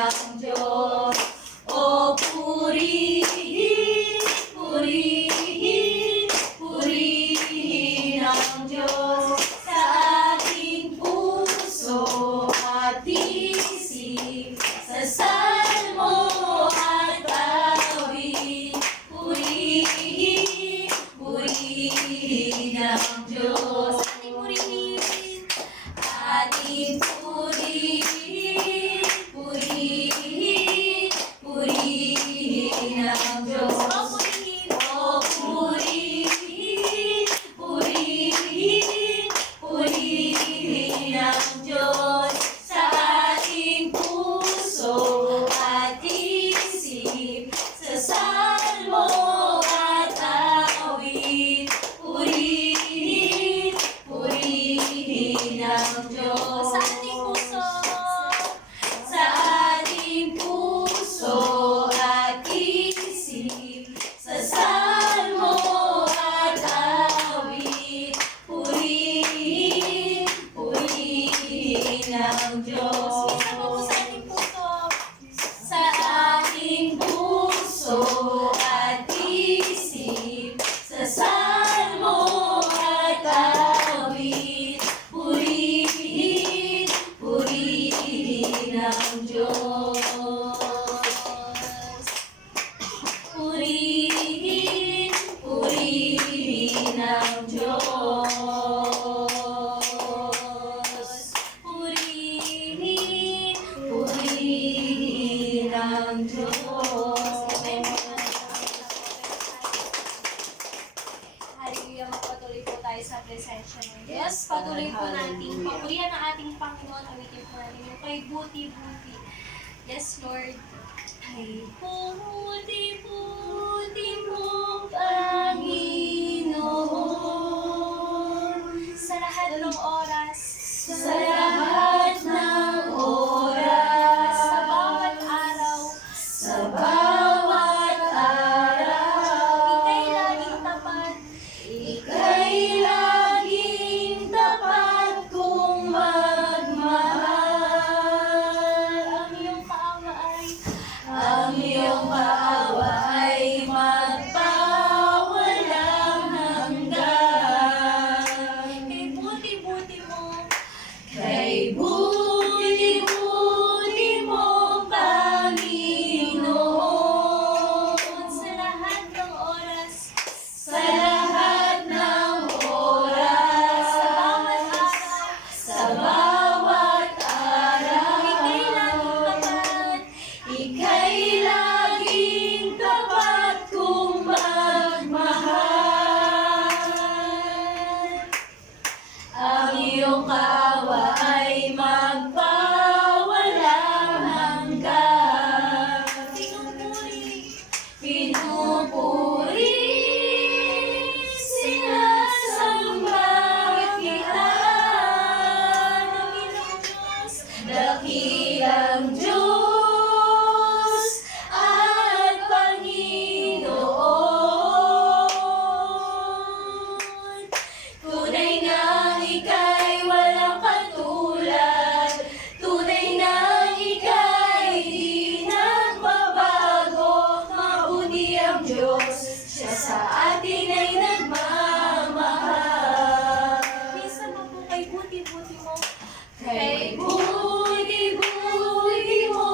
ng Diyos. O purihin, purihin, purihin ang Diyos sa ating puso at isip, sa salmo at awit. Purihin, purihin ang Diyos. Ating purihin, ating purihin, purihin, purihin ang Diyos. O purihin, purihin, purihin ang Diyos sa ating puso at isip, sa salmo at awit. Purihin, purihin ang Diyos. Sa ating puso, sa ating puso at isip, sa salmo at awit. Purihin, purihin ang Diyos. Isa po sa ating puso, sa ating puso at isip, sa salmo at awit. Purihin, purihin ang Diyos. Purihin, purihin ang Diyos. Purihin, purihin ang Diyos. Hallelujah, magpatuloy po tayo sa presensya ng Diyos. Patuloy po natin papurihan ang ating Panginoon. Awitin po natin yung kay buti-buti. Yes, Lord. Kay buti-buti mo, Panginoon. Sa lahat ng oras. Sa lahat ng oras, Sa bawat araw. sa bawat araw, Ika'y laging tapat. ika'y laging tapat kong magmahal. Ang iyong paawa ay Ang iyong paawa ay magpawalang hanggan. kay buti-buti mo. Kay buti-buti mo, Panginoon. Sa lahat ng oras. Sa lahat ng oras, Sa bawat araw. sa bawat araw, Ika'y laging tapat. ika'y laging tapat kong magmahal. Ang iyong kawa ay magpawalang hanggan. Pinupuri, sinasamba kita. Dakilang Diyos at Panginoon. Tunay na ika'y walang katulad. Tunay na ika'y di nagbabago. Mabuti ang Diyos, siya sa atin ay nagmamahal. Minsan mo po kay buti-buti mo. Kay buti-buti mo,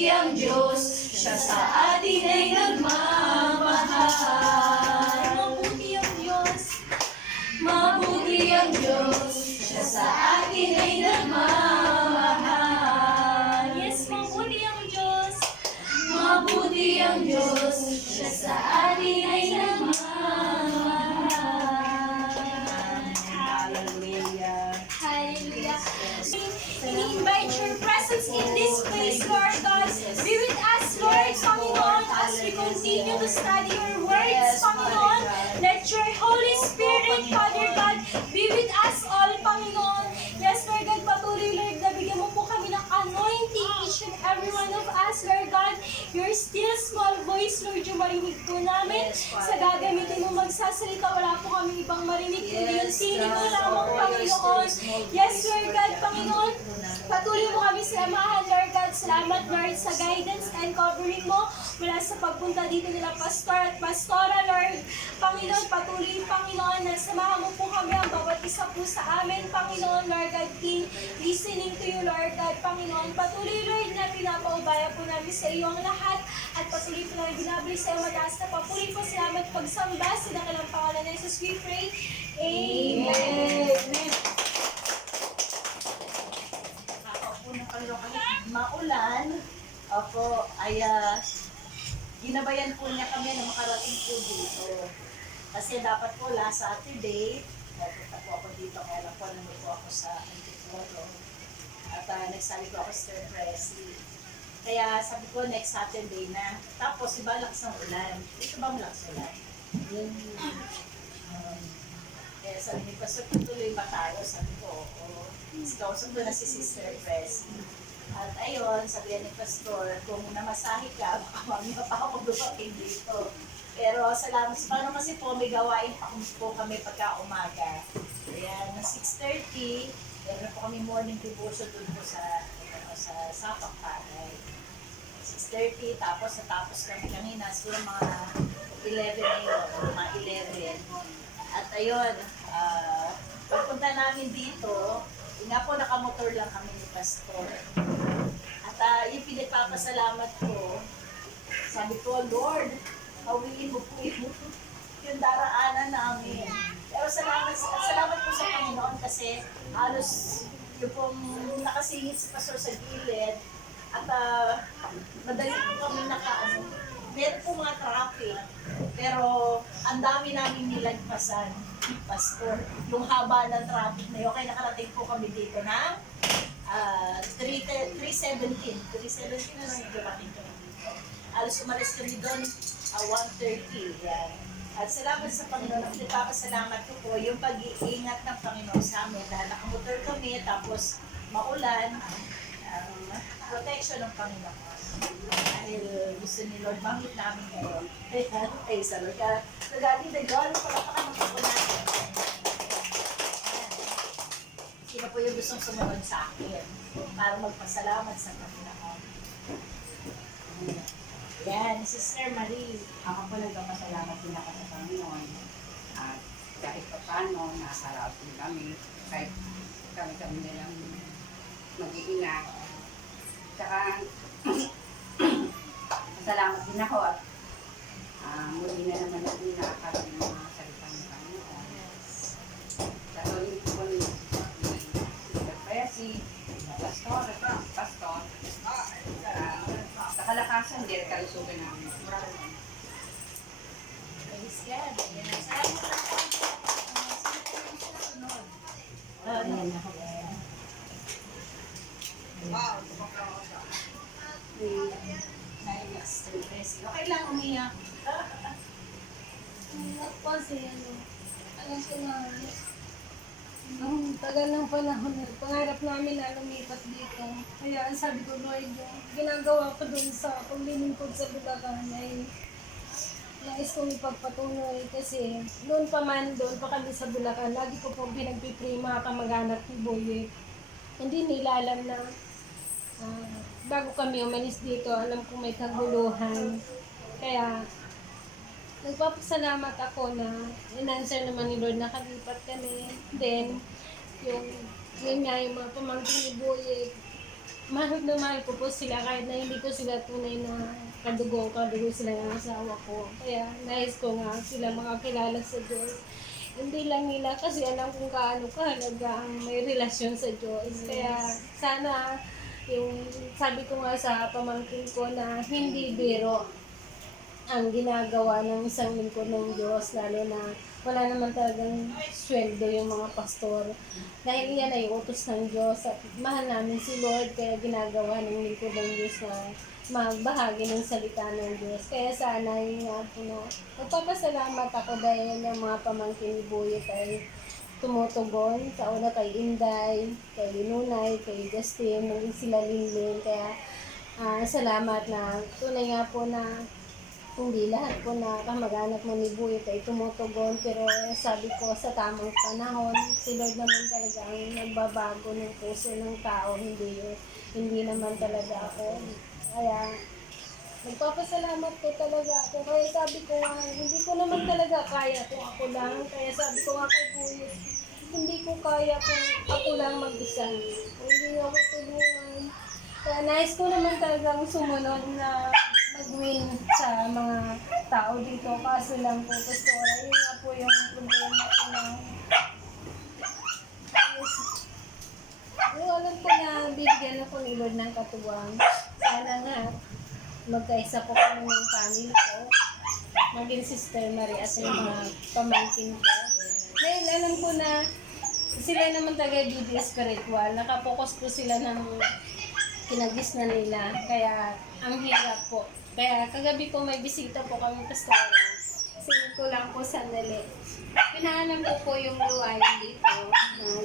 Mabuti ang Diyos, siya sa atin ay nagmamahal. Mabuti ang Diyos. Mabuti ang Diyos, siya sa atin ay nagmamahal. Yes, mabuti ang Diyos. Mabuti ang Diyos, siya sa atin ay nagmamahal. Hallelujah. Hallelujah. We invite your presence in this place, Lord God. Be with us, Lord, Panginoon, as we continue to study your words, Panginoon. Let your Holy Spirit, Father God, be with us all, Panginoon. Yes, Lord God, patuloy, Lord, na bigyan mo po kami ng anointing, each and every one of us, Lord God. Your still small voice, Lord, yung marinig po namin. Sa gagamitin mo magsasalita, wala po kami ibang marinig, kundi yung tinig mo lamang, Panginoon. Yes, Lord God, Panginoon, patuloy mo kami samahan, Lord God. Salamat, Lord, sa guidance and covering mo mula sa pagpunta dito nila, Pastor at Pastora, Lord. Panginoon, patuloy, Panginoon, na samahan mo po kami ang bawat isa po sa amin, Panginoon, Lord God, in listening to you, Lord God, Panginoon. Patuloy, Lord, na pinapaubaya po namin sa iyo ang lahat at patuloy po namin binabalik sa iyo mataas na papuri po. Salamat pagsamba sa nakilang pangalan ng Jesus, we pray. Amen. Amen. Ako na kayo kahit maulan, ako ay ginabayan po niya kami na makarating po dito. Kasi dapat po last Saturday, nagpunta po ako dito, kaya lang po nandun po ako sa Antipolo. At nagsali po ako sa Sir Presley. Kaya sabi ko next Saturday na. Tapos iba lakas ng ulan. Dito ba malakas ulan? Kaya sabi ni Pastor, tuloy ba tayo? Sabi ko, oo. So, sundo na si Sister Presley. At ayun, sabi ni Pastor, kung namasahe ka, baka mamaya pa ako dumating dito. Pero salamat sa paano kasi po, may gawain pa po kami pagka umaga. Kaya na 6:30, meron po kami morning devotion doon po sa Sapak Pagay. 6:30, tapos natapos kami kanina, siguro mga 11 na yun, mga 11. At ayun, pagpunta namin dito, nga po nakamotor lang kami ni Pastor. At yung pinagpapasalamat ko, sabi ko, Lord, hawiin mo po yung daraanan namin. Pero salamat po sa Panginoon kasi halos yung pong nakasingit si Pastor sa gilid at madali po kami meron po mga traffic, pero ang dami namin nilagpasan, Pastor. Yung haba ng traffic na yun, kaya nakarating po kami dito na 3:17 na lang yung dumating kami dito. Alos umalis kami doon 1:30. Yan. At salamat sa Panginoon. At nagpapasalamat ko po yung pag-iingat ng Panginoon sa amin dahil nakamotor kami tapos maulan, protection ng Panginoon. Dahil gusto ni Lord, mamit namin kayo. Ay, sa Lord. Nagaling na God, palapakaman po natin. Sino po yung gustong sumunod sa akin para magpasalamat sa Panginoon? Yan, Sister Marie. Ako po nagpapasalamat din ako sa Panginoon. At kahit pa paano, nakakaraos din kami. Kahit kami nilang mag-iingat. Tsaka, salamat din ako at muli na naman natin nakakarating ng mga salita ng Panginoon. Sa ulit po ni Sister Presi, Pastor, sa kalakasan din, kalusugan namin. Maraming Praise God. Yan ang salamat sa Panginoon. Okay lang umiyak. Po si alam ko na, ang tagal ng panahon, pangarap namin na lumipat dito. Kaya ang sabi ko, Lord, yung ginagawa ko dun sa paglilingkod sa Bulacan ay nais kong ipagpatuloy kasi doon pa kami sa Bulacan, lagi ko po pinagpipray mga kamag-anak ni Boye. Hindi nila alam na bago kami umalis dito, alam kong may kaguluhan. Kaya nagpapasalamat ako na in-answer naman ni Lord na kalipat kami. Then, yun nga yung mga pamangkin ni Boye, mahal na mahal ko po sila kahit na hindi ko sila tunay na kadugo sila ng asawa ko. Kaya nais ko nga sila makakilala sa Diyos. Hindi lang nila kasi alam kung gaano kahalaga ang may relasyon sa Diyos. Kaya sana yung sabi ko nga sa pamangkin ko na hindi biro ang ginagawa ng isang lingkod ng Diyos, lalo na wala naman talagang sweldo yung mga pastor. Dahil yan ay utos ng Diyos at mahal namin si Lord, kaya ginagawa ng lingkod ng Diyos na magbahagi ng salita ng Diyos. Kaya sana yun nga po na magpapasalamat ako dahil yung mga pamangkin ni Buyet ay tumutugon. Sa una kay Inday, kay Nunay, kay Justin, naging sila Linlin. Kaya salamat na tunay nga po na hindi lahat po na kamag-anak mo ni Buyet ay tumutugon, pero sabi ko sa tamang panahon, si Lord naman talaga ang nagbabago ng puso ng tao, hindi naman talaga ako. Kaya nagpapasalamat ko talaga ako. Kaya sabi ko nga, hindi ko naman talaga kaya kung ako lang. Kaya sabi ko nga kay Buyet, hindi ko kaya kung ako lang mag-isa. Hindi ako tulungan. Kaya nais ko naman talagang sumunod na mag-win sa mga tao dito. Kaso lang po, Pastora, yun nga po yung problema ko na alam ko na bibigyan ako ni Lord ng katuwang. Sana nga magkaisa po kami ng family ko. Maging Sister Marie at yung mga pamangkin ko. Dahil alam ko na sila naman talaga BBS spiritual. Nakapokus po sila ng kinagis na nila. Kaya ang hirap po. Kaya kagabi po may bisita po kami Pastora. Singin ko lang po sandali. Pinaalam ko po yung gawain dito.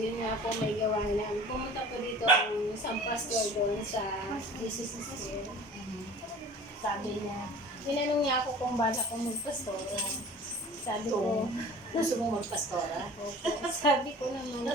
Yun nga po may gawain. Pumunta po dito ang isang pastor doon sa Jesus is Here. Sabi niya, tinanong niya ako kung bala ko magpastora. Sabi ko, Gusto mo magpastora? sabi ko naman,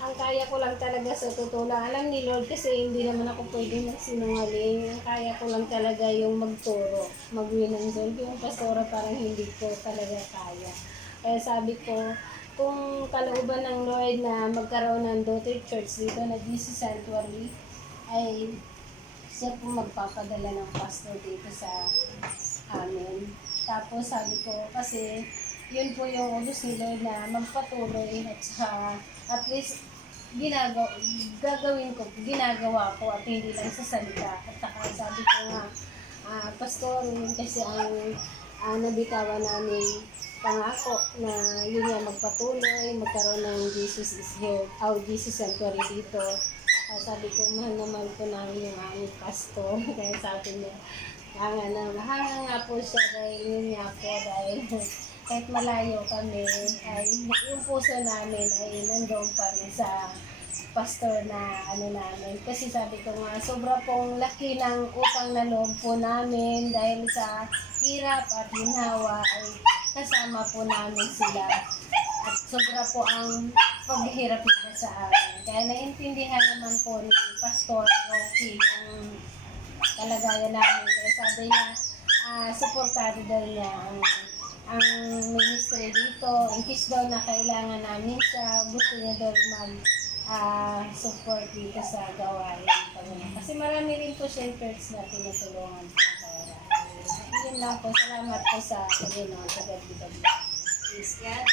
ang kaya ko lang talaga sa totoo lang. Alam ni Lord kasi hindi naman ako pwede magsinungaling. Ang kaya ko lang talaga yung magturo, mag-winanzol. Yung pastora parang hindi ko talaga kaya. Kaya sabi ko, kung kalooban ng Lord na magkaroon ng daughter church dito na Jesus Sanctuary, ay siya po magpapadala ng pastor dito sa amin. Tapos sabi ko, kasi yun po yung utos ni Lord na magpatuloy at saka at least ginagawa ko at hindi lang sa salita. At saka sabi ko nga, pastor, yun kasi ang nabitawan namin pangako na yun nga magpatuloy, magkaroon ng Jesus is Here, Jesus Sanctuary dito. Sabi ko, mahal na mahal ko namin yung aming pastor. Kaya sabi niya, mahanga nga po siya dahil yun nga po, dahil kahit malayo kami, ay yung puso namin ay nandoon pa rin sa pastor na namin. Kasi sabi ko nga, sobra pong laki ng utang na loob po namin dahil sa hirap at ginawa ay kasama po namin sila. At sobra po ang paghihirap nila sa amin. Kaya naintindihan naman po ni Pastor Rocky yung kalagayan namin. Kaya sabi niya, supportado daw niya ang ministry dito. In case daw na kailangan namin siya, gusto niya daw support dito sa gawain. Kasi marami rin po siya church na tinutulungan po. Yun lang po. Salamat po sa Panginoon sa gabi-gabi. Praise God.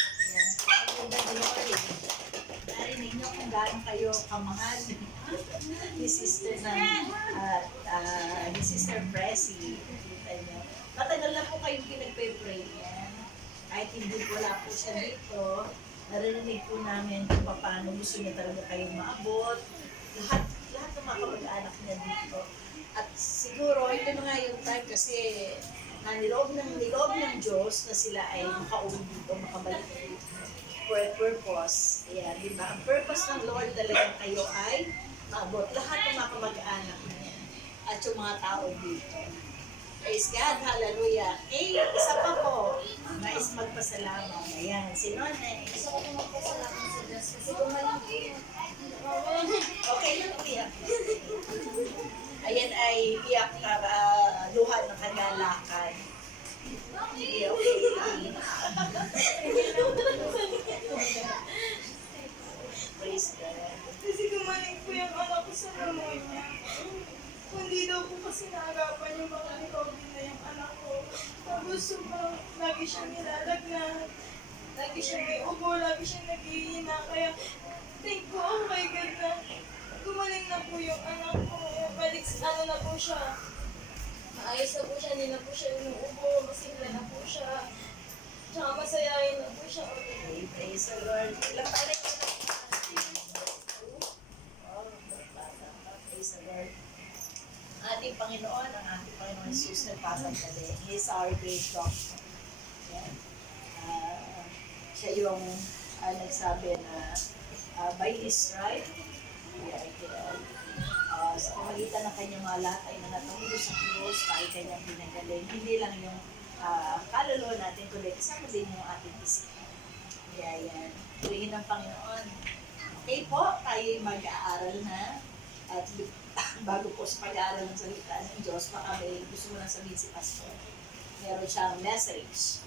Narinig niyo kung gaano kayo kamahal ni Sister ni Sister Pressy. Kita niyo. Matagal na po kayong pinagpe-pray niya. Kahit hindi wala po siya dito, narinig po namin kung paano gusto niya talaga kayong maabot. Lahat ng mga kamag-anak niya dito. At siguro, ito na nga yung time kasi niloob ng Diyos na sila ay makauwi dito, makabalik dito for a purpose. Ayan, di ba? Ang purpose ng Lord talaga kayo ay maabot lahat ng mga kamag-anak niya at yung mga tao dito. Praise God, hallelujah. Isa pa po, nais magpasalamat. Ayan, si Nonay. Gusto ko magpasalamat sa Diyos kasi gumaling po. Okay lang, iyak. Ayan ay iyak luha ng kanyang lakad. Okay. Praise God. Kasi gumaling po yung anak ko sa pneumonia. kasi naagapan yung mga COVID na yung anak ko. Tapos lagi siyang nilalagnat. Lagi siyang may ubo, lagi siyang naghihina. Kaya thank ko, oh my God, na gumaling na po yung anak ko. Kaya balik na po siya. Maayos na po siya, hindi na po siya inuubo. Masigla na po siya. Tsaka masayahin na po siya. Okay, praise the Lord. Ilang taon na yung anak mo? Oh, bata pa. Praise the Lord. Ating Panginoon, ang ating Panginoon Jesus nagpapagaling. He is our great doctor. Yan. Siya yung nagsabi na by His stripe, we are healed. Sa pamagitan ng kanyang mga latay na natulog sa krus, tayo kanyang pinagaling. Hindi lang yung kaluluwa natin, kundi kasama din yung ating isipan. Kaya yan. Purihin ng Panginoon. Okay po, tayo mag-aaral na. At bago po sa pag-aaral ng salita ng Diyos, baka may gusto mo lang sabihin si Pastor. Meron siyang message.